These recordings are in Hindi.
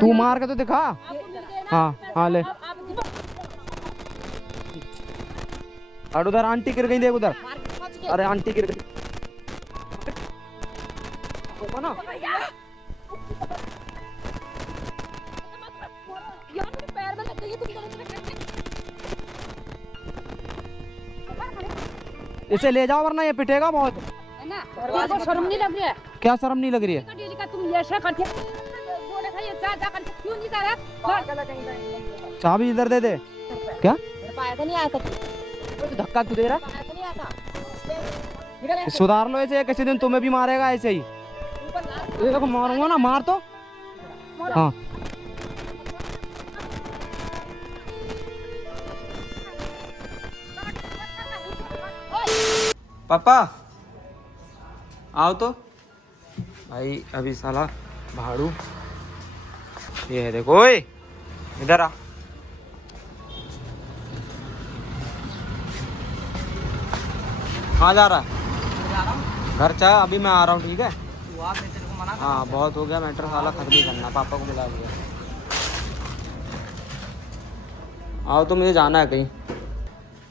तू मार के तो दिखा। हाँ हाँ ले। और उधर आंटी गिर गई, देख उधर। अरे आंटी गिर गई ना। इसे ले जाओ वरना ये पिटेगा बहुत। शर्म नहीं लग रही है? क्या शर्म नहीं लग रही है? तुम ऐसा करते क्यों नहीं कर रहा? चाबी इधर दे दे। क्या नहीं आया था? धक्का क्यों दे रहा? सुधार लो ऐसे, किसी दिन तुम्हें भी मारेगा ऐसे ही। देखो मारूंगा ना, मार तो। हाँ पापा आओ तो भाई। अभी साला भाड़ू ये है, देखो। ओए इधर आ। कहाँ जा रहा है? घर चाह, अभी मैं आ रहा हूँ, ठीक है? हाँ बहुत हो गया मैटर, साला खत्म ही करना। पापा को बुला लिया। आओ तो, मुझे जाना है कहीं।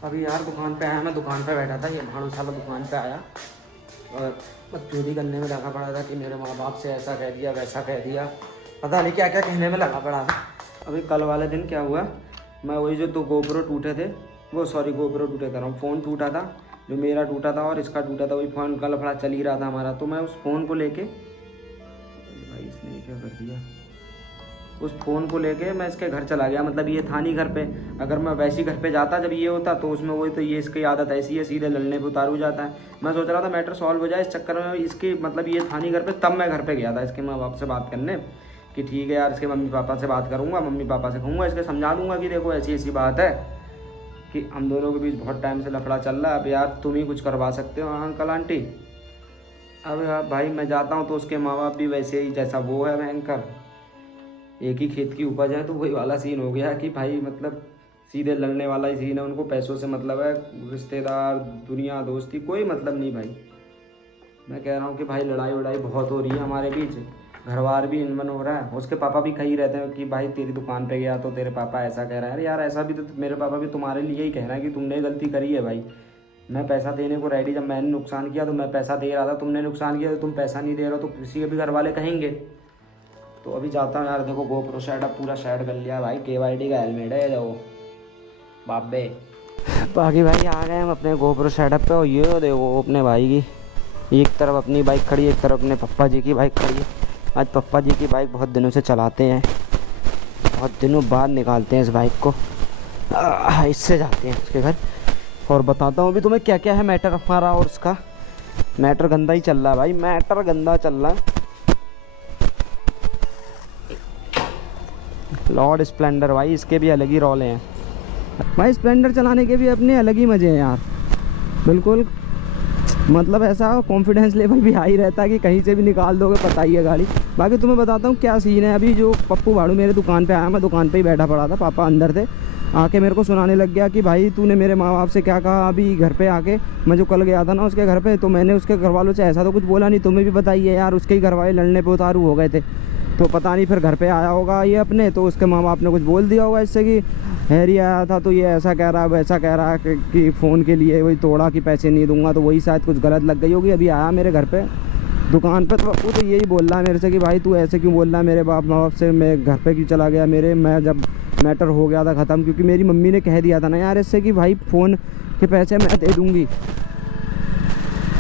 अभी यार दुकान पे आया, मैं दुकान पे बैठा था, ये भाड़ू साला दुकान पे आया और चोरी करने में लगा पड़ा था कि मेरे माँ बाप से ऐसा कह दिया वैसा कह दिया, पता नहीं क्या क्या कहने में लगा पड़ा था। अभी कल वाले दिन क्या हुआ, मैं वही जो 2 गोप्रो टूटे थे, वो सॉरी गोप्रो टूटे कर रहा हूँ, फ़ोन टूटा था, जो मेरा टूटा था और इसका टूटा था, वही फ़ोन का लफड़ा चल ही रहा था हमारा। तो मैं उस फ़ोन को लेके, भाई इसने क्या कर दिया, उस फ़ोन को लेके मैं इसके घर चला गया। मतलब ये था नहीं घर पे, अगर मैं वैसे घर पे जाता जब ये होता तो उसमें वही, तो ये इसकी आदत ऐसी है, सीधे लड़ने पे उतारू जाता है। मैं सोच रहा था मैटर सॉल्व हो जाए, इस चक्कर में इसकी मतलब ये था नहीं घर पे, तब मैं घर पे गया था इसके माँ बाप से बात करने कि ठीक है यार, इसके मम्मी पापा से बात करूँगा, मम्मी पापा से कहूँगा, इसके समझा दूँगा कि देखो ऐसी ऐसी बात है कि हम दोनों के बीच बहुत टाइम से लफड़ा चल रहा है, अब यार तुम ही कुछ करवा सकते हो अंकल आंटी। अब यार भाई मैं जाता हूँ तो उसके माँ बाप भी वैसे ही जैसा वो है भयंकर, एक ही खेत की उपज है, तो वही वाला सीन हो गया कि भाई मतलब सीधे लड़ने वाला ही सीन है। उनको पैसों से मतलब है, रिश्तेदार दुनिया दोस्ती कोई मतलब नहीं भाई। मैं कह रहा हूँ कि भाई लड़ाई वड़ाई बहुत हो रही है हमारे बीच, घरवार भी इनवन हो रहा है। उसके पापा भी कही रहते हैं कि भाई तेरी दुकान पे गया तो तेरे पापा ऐसा कह रहा है। अरे यार ऐसा भी तो मेरे पापा भी तुम्हारे लिए ही कह रहा है कि तुमने गलती करी है भाई। मैं पैसा देने को रेडी, जब मैंने नुकसान किया तो मैं पैसा दे रहा था, तुमने नुकसान किया तो तुम पैसा नहीं दे रहे हो, तो किसी के भी घर वाले कहेंगे। तो अभी जाता हूँ यार, देखो गोप्रो सेटअप पूरा सेट कर लिया भाई, KYD का हेलमेट है देखो बाबे। बाकी भाई आ गए हम अपने गोप्रो सेटअप पे, और ये देखो अपने भाई की एक तरफ अपनी बाइक खड़ी है, एक तरफ अपने पप्पा जी की बाइक खड़ी है। आज पप्पा जी की बाइक बहुत दिनों से चलाते हैं, बहुत दिनों बाद निकालते हैं इस बाइक को, इससे जाते हैं उसके घर। और बताता हूँ अभी तुम्हें क्या क्या है मैटर हमारा, और उसका मैटर गंदा ही चल रहा है भाई, मैटर गंदा चल रहा है। लॉर्ड स्प्लेंडर भाई, इसके भी अलग ही रोले हैं भाई, स्प्लेंडर चलाने के भी अपने अलग ही मज़े हैं यार। बिल्कुल मतलब ऐसा कॉन्फिडेंस लेवल भी हाई रहता है कि कहीं से भी निकाल दोगे, पता ही है गाड़ी। बाकी तुम्हें बताता हूँ क्या सीन है। अभी जो पप्पू भाड़ू मेरे दुकान पे आया, मैं दुकान पे ही बैठा पड़ा था, पापा अंदर थे, आके मेरे को सुनाने लग गया कि भाई तूने मेरे माँ बाप से क्या कहा अभी घर पे आके। मैं जो कल गया था ना उसके घर पे, तो मैंने उसके घर वालों से ऐसा तो कुछ बोला नहीं, तुम्हें भी बताइए यार, उसके ही घर वाले लड़ने पे उतारू हो गए थे। तो पता नहीं फिर घर पे आया होगा ये अपने, तो उसके माँ बाप ने कुछ बोल दिया होगा इससे कि हैरी आया था तो ये ऐसा कह रहा है वैसा कह रहा है कि फ़ोन के लिए वही तोड़ा कि पैसे नहीं दूंगा, तो वही शायद कुछ गलत लग गई होगी। अभी आया मेरे घर पे दुकान पे, तो पप्पू तो यही बोल रहा है मेरे से कि भाई तू ऐसे क्यों बोल रहा है मेरे माँ बाप से, मैं घर पे क्यों चला गया मेरे, मैं जब मैटर हो गया था ख़त्म, क्योंकि मेरी मम्मी ने कह दिया था ना यार इससे कि भाई फ़ोन के पैसे मैं दे दूँगी।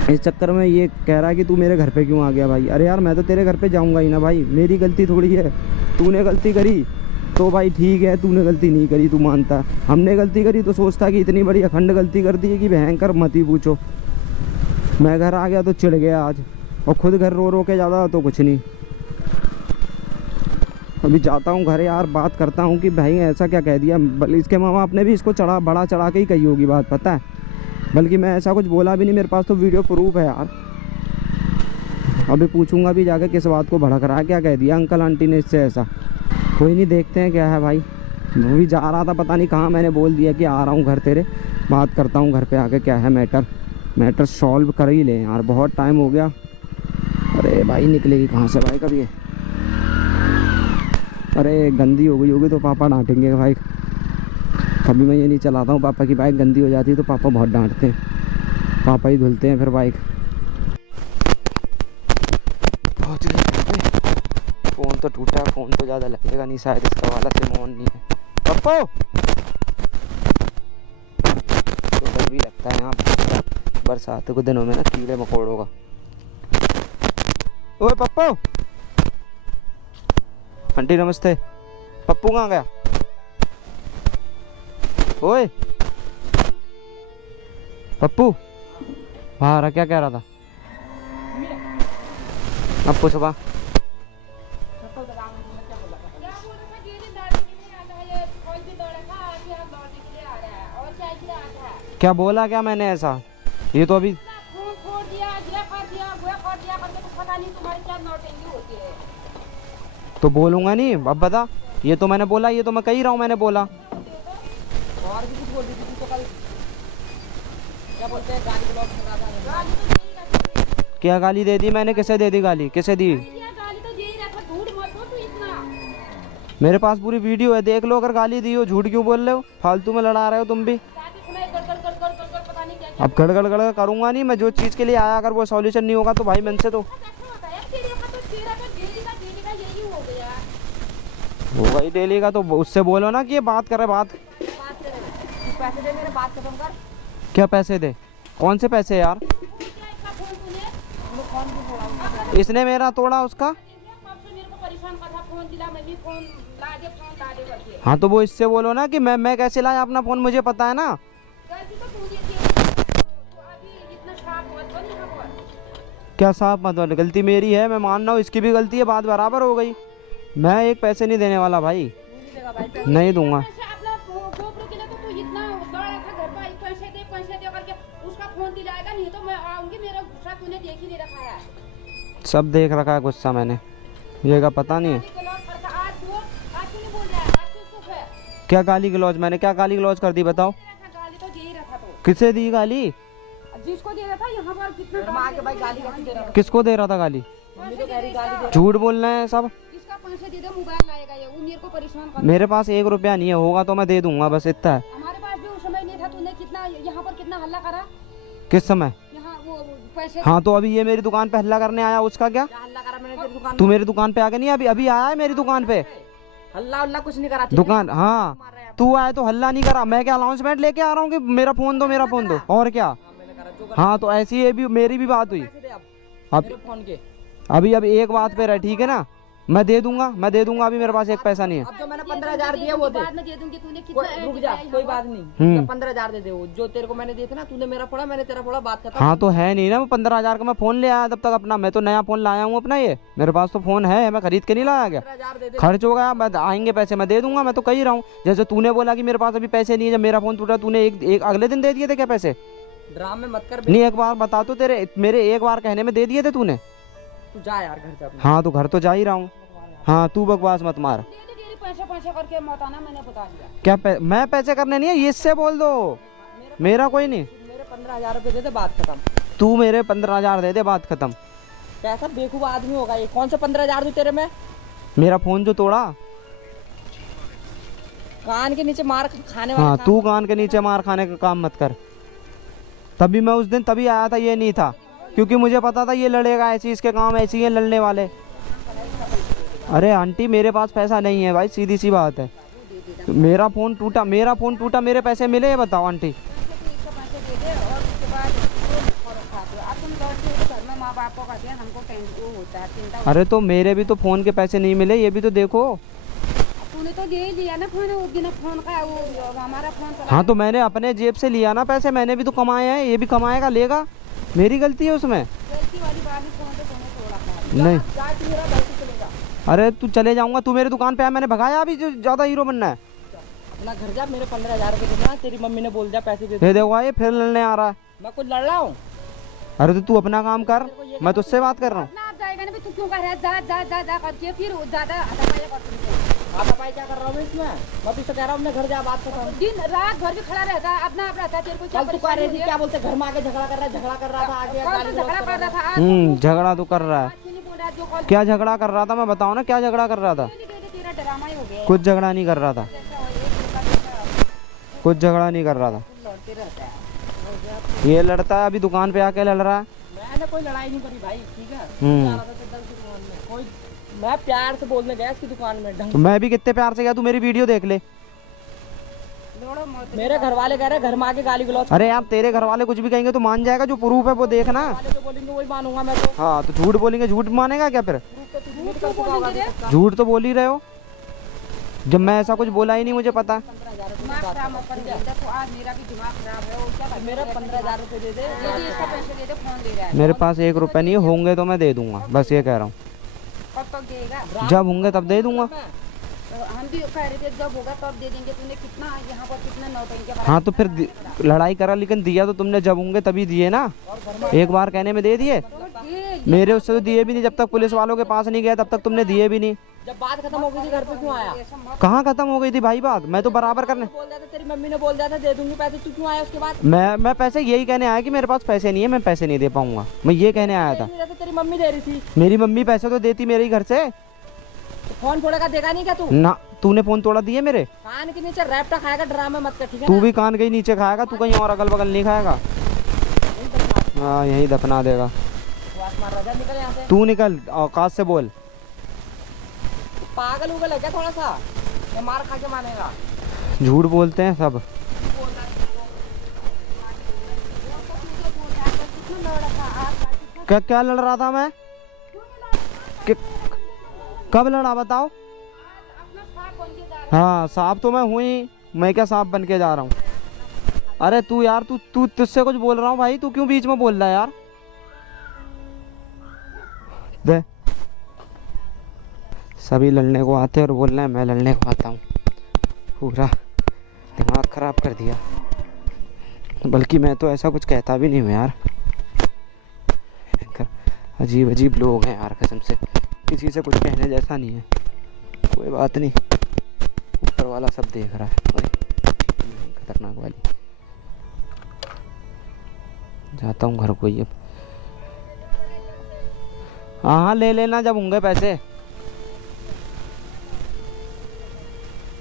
इस चक्कर में ये कह रहा है कि तू मेरे घर पे क्यों आ गया भाई। अरे यार मैं तो तेरे घर पे जाऊंगा ही ना भाई, मेरी गलती थोड़ी है। तूने गलती करी तो भाई ठीक है, तूने गलती नहीं करी तू मानता, हमने गलती करी तो सोचता कि इतनी बड़ी अखंड गलती कर दी है कि भयंकर मत ही पूछो। मैं घर आ गया तो चिढ़ गया आज, और खुद घर रो रो के ज़्यादा तो कुछ नहीं। अभी जाता हूँ घर यार, बात करता हूँ कि भाई ऐसा क्या कह दिया। इसके माँ बाप ने भी इसको बड़ा चढ़ा के ही कही होगी बात, पता है, बल्कि मैं ऐसा कुछ बोला भी नहीं, मेरे पास तो वीडियो प्रूफ है यार। अभी पूछूंगा भी जाके किस बात को भड़क रहा है, क्या कह दिया अंकल आंटी ने इससे ऐसा। कोई नहीं, देखते हैं क्या है भाई। मैं भी जा रहा था पता नहीं कहाँ, मैंने बोल दिया कि आ रहा हूँ घर तेरे, बात करता हूँ घर पे आके क्या है मैटर सॉल्व कर ही ले यार, बहुत टाइम हो गया। अरे भाई निकलेगी कहाँ से भाई कभी, अरे गंदी हो गई होगी तो पापा डांटेंगे बाइक। कभी मैं ये नहीं चलाता हूँ, पापा की बाइक गंदी हो जाती है तो पापा बहुत डांटते हैं, पापा ही धुलते हैं फिर बाइक। पहुँच गए। फ़ोन तो टूटा है, फ़ोन तो ज़्यादा लगेगा नहीं शायद, इसका वाला सिम ऑन नहीं है। पप्पू तो डर भी लगता है यहाँ बरसात के दिनों में ना, कीड़े मकोड़ों का। ओए पप्पू, आंटी नमस्ते। पप्पू कहाँ गया? ओए पप्पू बाहर आ, क्या कह रहा था? पप्पू सुबह क्या बोला? क्या मैंने ऐसा? ये तो अभी तो बोलूंगा नहीं, अब बता। ये तो मैंने बोला, ये तो मैं कह ही रहा हूँ, मैंने बोला। और भी कुछ बोल रही थी तो कल, क्या बोलते हैं, गाली ब्लॉक कर रहा था। क्या गाली दे दी मैंने? किसे दे दी गाली? किसे दी? मेरे पास पूरी वीडियो है, देख लो। अगर गाली दी हो, झूठ क्यों बोल रहे हो? फालतू में लड़ा रहे हो तुम भी। अब गड़गड़ गड़ करूंगा नहीं मैं, जो चीज़ के लिए आया अगर वो सॉल्यूशन नहीं होगा तो भाई मन से तो होगा ही डेली का। तो उससे बोलो ना कि ये बात करे, बात। पैसे दे, मेरे बात खत्म कर। क्या पैसे दे? कौन से पैसे यार? इसने मेरा तोड़ा उसका। हाँ तो वो इससे बोलो ना कि मैं कैसे लाया अपना फ़ोन, मुझे पता है ना। क्या साफ मत बोलो, गलती मेरी है, मैं मान रहा हूँ, इसकी भी गलती है, बात बराबर हो गई। मैं एक पैसे नहीं देने वाला भाई, नहीं दूंगा। सब देख रखा है गुस्सा मैंने, ये का पता नहीं है। क्या गाली गलौज? मैंने क्या गाली गलौज कर दी बताओ? किसे दी गाली? जिसको दे रहा था यहाँ पर कितना भाई गाली दे रहा। किसको दे रहा था गाली? मम्मी तो कह रही गाली दे। झूठ बोल रहे हैं सब। इसका पैसे दे दे, मोबाइल लाएगा ये, वो मेरे को परेशान कर। मेरे पास 1 रुपया नहीं है, होगा तो मैं दे दूंगा, बस इतना है। हमारे पास भी उस समय नहीं था, तूने कितना यहाँ पर कितना हल्ला करा किस समय? यहाँ वो पैसे। हाँ तो अभी ये मेरी दुकान पे हल्ला करने आया, उसका क्या? हल्ला करा मैंने तेरी दुकान? तू मेरी दुकान पे आके नहीं, अभी अभी आया है मेरी दुकान पे। हल्ला उल्ला कुछ नहीं करा दुकान, हाँ तू आए तो हल्ला नहीं करा। मैं क्या अनाउंसमेंट लेके आ रहा हूँ कि मेरा फोन दो, मेरा फोन दो, और क्या? हाँ तो ऐसी ये भी मेरी भी बात हुई। अब फोन के अभी एक बात पे रहे, ठीक है ना? मैं दे दूंगा अभी मेरे पास एक पैसा नहीं है। अब जो मैंने 15,000 दिए वो दे। बाद में दे दूंगी। तूने कितना रुक जा, कोई बात नहीं। 15,000 दे दे, वो जो तेरे को मैंने दिए थे ना, तूने मेरा फोड़ा, मैंने तेरा फोड़ा, बात खत्म। हाँ तो है नहीं ना वो 15,000 का मैं फ़ोन ले आया तब तक अपना। मैं तो नया फ़ोन लाया हूँ अपना, ये मेरे पास तो फ़ोन है, मैं खरीद के नहीं लाया क्या? 15,000 दे दे। खर्च हो गया, मैं आएंगे पैसे मैं दे दूंगा, मैं तो कह ही रहा हूँ। जैसे तूने बोला कि मेरे पास अभी पैसे नहीं है, जब मेरा फ़ोन टूटा तूने एक अगले दिन दे दिए थे क्या पैसे? ड्रामे मत कर। नहीं एक बार बता तो, तेरे मेरे एक बार कहने में दे दिए थे तूने? तू जा यार घर से अपने। हाँ तो घर तो जा ही रहा हूँ। हाँ तू बकवास मत मार। पैसे पैसे करके मत आना, मैंने बता दिया। क्या मैं पैसे करने नहीं है, ये इससे बोल दो, मेरा कोई नहीं। मेरे 15,000 रुपए दे दे, बात खत्म। तू मेरे 15,000 दे दे, बात खत्म। कैसा बेवकूफ आदमी होगा ये? कौन सा 15,000 दूं तेरे में? मेरा फ़ोन जो तोड़ा, कान के नीचे मार खाने वाला। हाँ तू कान के नीचे मार खाने का काम मत कर। तभी मैं उस दिन तभी आया था, ये नहीं था, क्योंकि मुझे पता था ये लड़ेगा, ऐसी इसके काम ऐसे ही हैं लड़ने वाले। अरे आंटी मेरे पास पैसा नहीं है भाई, सीधी सी बात है। मेरा फ़ोन टूटा, मेरे पैसे मिले, ये बताओ आंटी। अरे तो मेरे भी तो फ़ोन के पैसे नहीं मिले, ये भी तो देखो। तूने तो दे ही दिया ना फोन, वो बिना फोन का वो हमारा फोन। हाँ तो मैंने अपने जेब से लिया ना पैसे, मैंने भी तो कमाए हैं, ये भी कमाएगा, लेगा, मेरी गलती है उसमें? गलती वाली बात नहीं, फोन तो तूने तोड़ा था। नहीं अरे तू चले जाऊंगा, तू मेरी दुकान पे आया, मैंने भगाया अभी, जो ज़्यादा हीरो बनना है। अपना घर जा, मेरे 15,000 रुपए देना। तेरी मम्मी ने बोल दिया पैसे दे दे देखो ये फिर लड़ने आ रहा है। मैं कुछ लड़ रहा हूँ? अरे तो तू अपना काम कर, मैं तुझसे बात कर रहा हूँ। आप जाएगा ना, तू क्यों कह रहा है? जा जा जा जा करके फिर ज्यादा हाथापाई करते। हाथापाई क्या कर रहा हूँ इसमें? मैं तुझसे कह रहा हूँ अपने घर जा, बात खत्म। दिन रात घर भी खड़ा रहता है, अपना आप रहता है। तेरे को क्या कल तू कह रही थी, क्या बोलते, घर में आके झगड़ा कर रहा था आगे। कल तो झगड़ा कर रहा था, आज झगड़ा तो कर रहा है। नहीं बोल रहा जो कल क्या झगड़ा कर रहा था? मैं बताओ ना क्या झगड़ा कर रहा था? तेरा ड्रामा ही हो गया है। कुछ झगड़ा नहीं कर रहा था, जैसा हो, एक लड़का दूसरा कुछ झगड़ा नहीं कर रहा था। लड़ते रहता है। ये लड़ता है अभी दुकान पे आके लड़ रहा है। मैंने कोई लड़ाई नहीं करी भाई, ठीक है। हम्म। जा रहा था चद्दर की दुकान में, कोई मैं प्यार से बोलने गया इसकी दुकान में ढंग तो मैं भी कितने प्यार से गया, तू मेरी वीडियो देख ले। लोड़ो मत। मेरे घर वाले कह रहे घर में आके गाली गलौज अरे यार तेरे घर वाले कुछ भी कहेंगे तो मान जाएगा, जो प्रूफ है वो देखना। वाले जो बोलेंगे वही मानूंगा मैं तो। हाँ तो झूठ बोलेंगे, झूठ मानेगा क्या फिर? प्रूफ तो तुझे निकल चुका होगा अभी तक का। झूठ तो बोल ही रहे हो, जब मैं ऐसा कुछ बोला ही नहीं, मुझे पता। 15,000 दिमाग खराब मत कर। देखो आज मेरा भी दिमाग खराब है। वो क्या रुपये मेरा 15,000 रुपये दे दे। दीदी इसका पैसे दे दे, फोन दे रहा है। मेरे पास 1 रुपया नहीं है, होंगे तो मैं दे दूंगा, बस ये कह रहा हूँ। कब तक देगा? जब होंगे तब दे दूंगा। तो हम भी कह रहे थे जब होगा तब दे देंगे। तूने कितना यहाँ पर कितना नौटंकी हाँ तो फिर लड़ाई करा, लेकिन दिया तो तुमने जब होंगे तभी दिए ना, एक बार कहने में दे दिए। मेरे उससे तो दिए भी नहीं, जब तक पुलिस वालों के पास नहीं गया तब तक तुमने दिए भी नहीं। जब बात खत्म हो गई थी घर पे क्यों आया? कहाँ खत्म हो गई थी भाई बात? मैं तो बराबर करने, बोल दिया था तेरी मम्मी ने बोल दिया था दे दूंगी पैसे, तू क्यों आया उसके बाद? मैं पैसे यही कहने आया कि मेरे पास पैसे नहीं है, मैं पैसे नहीं दे पाऊंगा, मैं ये कहने आया था। नहीं रहता, तेरी मम्मी दे रही थी। मेरी मम्मी पैसे तो देती मेरे ही घर से। तो फोन फोड़ेगा देगा नहीं क्या तू? ना तूने फोन तोड़ा दिए मेरे? कान के नीचे रैपटा खाएगा, ड्रामा मत कर, ठीक है तू ना? भी कान कहीं नीचे खाएगा, तू कहीं और अगल बगल नहीं खाएगा। हाँ यही दफना देगा। तू आसमान राजा निकल यहाँ से। तू निकल, औकात से बोल। पागल उगल है क्या थोड़ा सा? ये मार खा के मानेगा। झूठ बोलते हैं सब। क्या क्या लड़ रहा था मैं? कि, कब लड़ा बताओ? हाँ सांप तो मैं हूँ ही, मैं क्या सांप बन के जा रहा हूँ? अरे तू यार, तू तुझसे कुछ बोल रहा हूँ भाई, तू क्यों बीच में बोल रहा है यार? दे सभी लड़ने को आते और बोल रहे हैं मैं लड़ने को आता हूँ। पूरा दिमाग खराब कर दिया। बल्कि मैं तो ऐसा कुछ कहता भी नहीं हूँ यार। अजीब अजीब लोग हैं यार, कसम से किसी से कुछ कहने जैसा नहीं है। कोई बात नहीं, ऊपर वाला सब देख रहा है। खतरनाक वाली, जाता हूँ घर को ही अब। हाँ ले लेना जब होंगे पैसे।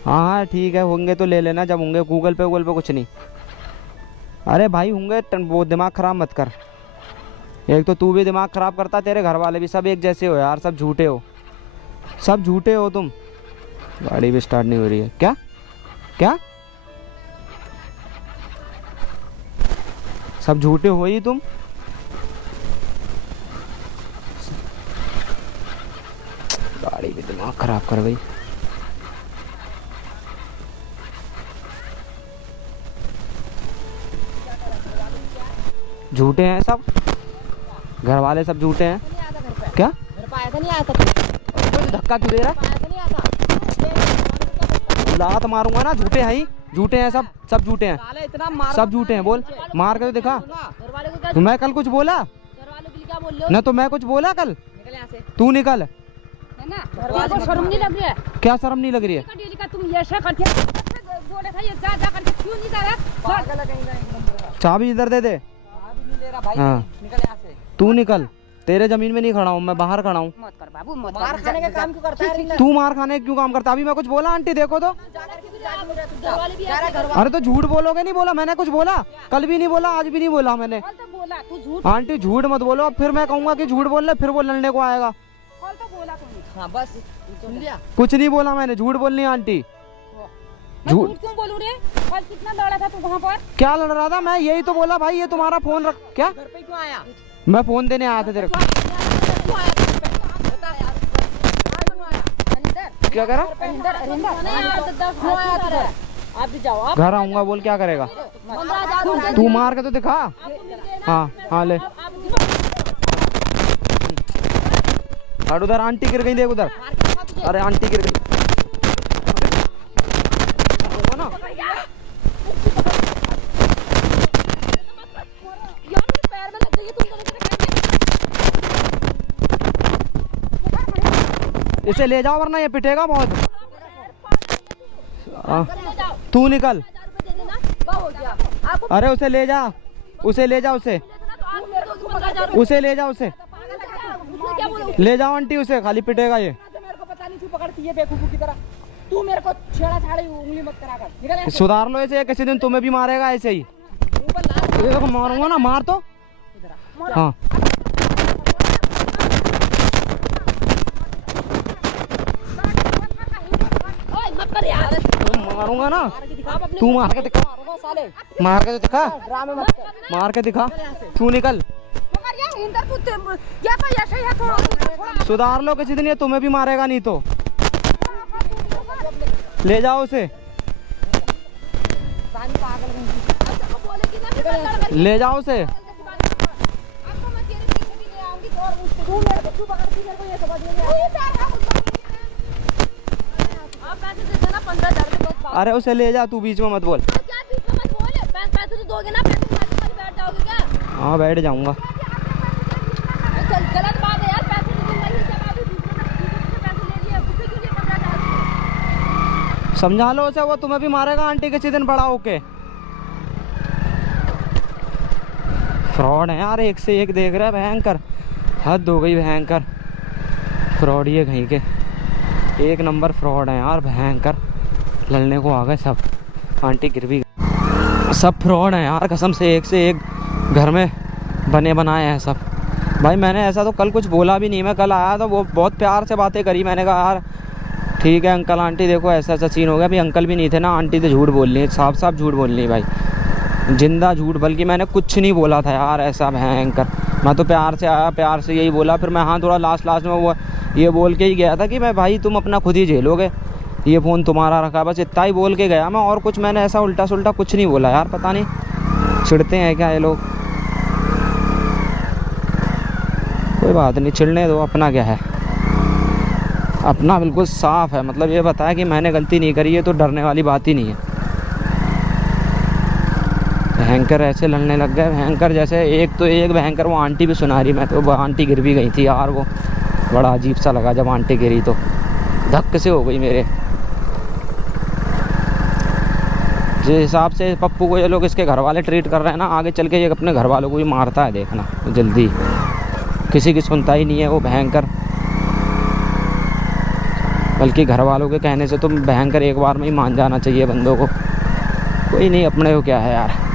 हाँ ठीक है, होंगे तो ले लेना जब होंगे। गूगल पे कुछ नहीं। अरे भाई होंगे, वो दिमाग खराब मत कर। एक तो तू भी दिमाग खराब करता, तेरे घर वाले भी, सब एक जैसे हो यार, सब झूठे हो, सब झूठे हो तुम। गाड़ी भी स्टार्ट नहीं हो रही है क्या? क्या सब झूठे हो ही तुम? गाड़ी भी दिमाग खराब कर गई। झूठे हैं सब, घर वाले सब झूठे हैं। नहीं आता घर पे। क्या घर पे आया था, नहीं आया था तू? धक्का क्यों दे रहा? आया था, नहीं आता? लात मारूंगा ना, झूठे हैं ही, झूठे हैं सब, सब झूठे हैं, साले इतना मार, सब झूठे हैं। बोल, मार के तो दिखा। घर वाले को क्या, तो मैं कल कुछ बोला घर वालों के लिए क्या बोल रहे हो? ना? तो मैं कुछ बोला कल? निकल यहाँ से। तू निकल। है ना? घर वाले को शर्म नहीं लग रही है? क्या शर्म नहीं लग रही है? डेली का तुम ऐसा करके बोले था, ये जा करके क्यों नहीं जा रहा? पागल है कहीं का, एक नंबर का। चाबी इधर दे दे। अभी नहीं ले रहा भाई। हाँ। निकल यहाँ से। तू निकल, तेरे जमीन में नहीं खड़ा हूँ मैं, बाहर खड़ा हूँ। मत कर बाबू, मत मार कर। खाने का काम क्यों करता है? रिंगर? तू मार खाने क्यों काम करता? अभी मैं कुछ बोला आंटी? देखो तो। घर वाले भी ऐसे अरे तो झूठ बोलोगे? नहीं बोला मैंने कुछ बोला? कल भी नहीं बोला, आज भी नहीं बोला मैंने। कल तो बोला तू झूठ, आंटी झूठ मत बोलो, अब फिर मैं कहूँगा कि झूठ बोल ले, फिर वो लड़ने को आएगा। कल तो बोला तूने। हाँ बस सुन लिया। कुछ नहीं बोला मैंने, झूठ बोलनी आंटी। मैं झूठ क्यों बोलूं रे? कल कितना लड़ा था तू वहाँ पर? क्या लड़ रहा था मैं? यही तो बोला भाई, ये तुम्हारा फोन रख। क्या? घर पे क्यों आया? मैं फोन देने आया था तेरे को। क्यों आया घर पे? बता यार। क्यों आया? अंदर क्या करा? अंदर अंदर क्यों आया तू घर? आप भी जाओ, आप घर आऊंगा बोल, क्या करेगा? 15,000 तू मार के तो दिखा। हाँ हाँ ले, हट उधर। आंटी गिर गई, देख उधर। अरे आंटी गिर गई। देखो ना, पैर में लग गई तुम दोनों के। इसे ले जाओ वरना ये पिटेगा बहुत। तू निकल। अरे उसे ले जा, उसे ले जा, उसे ले जा, उसे ले जाओ आंटी, उसे खाली पिटेगा ये। क्यों पकड़ती है बेवकूफों की तरह? तू मेरे को छेड़ा छाड़ी उंगली मत करा कर, निकल यहाँ से। सुधार लो ऐसे, किसी दिन तुम्हें भी मारेगा ऐसे ही। मुंह पर लाल ये देखो मारूंगा ना, मार तो। इधर आ। मार। हाँ ओए मत कर यार। मारूंगा ना, मार के दिखा अब अपने तू मार के दिखा, मारूंगा साले। मार के तो दिखा, ड्रामे मत कर। मार के दिखा, तू निकल। मगर ये इंदर कुत्ते या तो ऐसे ही है थोड़ा सुधार लो किसी दिन, ये तुम्हें भी मारेगा नहीं तो। ले जाओ उसे, साली पागल है। बोलेगी ना ले जाओ उसे। आपको मैं तेरे पीछे भी ले आऊंगी और मुझसे तू मेरे को क्यों पकड़ती है? मेरे को ये समझ में नहीं आ रहा। आप पैसे दे देना 15,000 के बस बात। अरे उसे ले जा, तू बीच में मत बोल। क्या बीच में मत बोले, पैसे तो दोगे ना, पैसे तुम्हारे बैठ जाओगे क्या? हाँ बैठ जाऊंगा। चल गलत बात है यार, पैसे तो तुम नहीं जब अभी दूसरे से पैसे ले लिए, उसे क्यों नहीं 15,000? समझा लो उसे, वो तुम्हें भी मारेगा आंटी किसी दिन बड़ा होके। फ्रॉड है यार, एक से एक देख रहा है, भयंकर हद हो गई, भयंकर फ्रॉड ये कहीं के एक नंबर फ्रॉड है यार, भयंकर लड़ने को आ गए सब। आंटी गिर भी गई। सब फ्रॉड है यार कसम से, एक एक घर में बने बनाए हैं सब। भाई मैंने ऐसा तो कल कुछ बोला भी नहीं, मैं कल आया तो वो बहुत प्यार से बातें करी, मैंने कहा यार ठीक है अंकल आंटी देखो ऐसा ऐसा सीन हो गया। अभी अंकल भी नहीं थे ना, आंटी तो झूठ बोल रही है, साफ साफ झूठ बोल रही है भाई, जिंदा झूठ। बल्कि मैंने कुछ नहीं बोला था यार ऐसा भयंकर, मैं तो प्यार से आया, प्यार से यही बोला। फिर मैं हाँ थोड़ा लास्ट में वो ये बोल के ही गया था कि मैं भाई तुम अपना खुद ही झेलोगे, ये फ़ोन तुम्हारा रखा, बस इतना ही बोल के गया मैं, और कुछ मैंने ऐसा उल्टा सुल्टा कुछ नहीं बोला यार। पता नहीं चिढ़ते हैं क्या ये लोग, कोई बात नहीं चिढ़ने दो, अपना क्या है, अपना बिल्कुल साफ है। मतलब ये बताया कि मैंने गलती नहीं करी है तो डरने वाली बात ही नहीं है। भयंकर ऐसे लड़ने लग गए, भयंकर जैसे एक तो एक भयंकर वो आंटी भी सुना रही, मैं तो वो आंटी गिर भी गई थी यार, वो बड़ा अजीब सा लगा जब आंटी गिरी तो धक्क से हो गई मेरे। जिस हिसाब से पप्पू को ये लोग इसके घर वाले ट्रीट कर रहे हैं ना, आगे चल के ये अपने घर वालों को भी मारता है, देखना जल्दी। किसी की सुनता ही नहीं है वो भयंकर, बल्कि घर वालों के कहने से तो भयंकर एक बार में ही मान जाना चाहिए बंदों को। कोई नहीं, अपने को क्या है यार।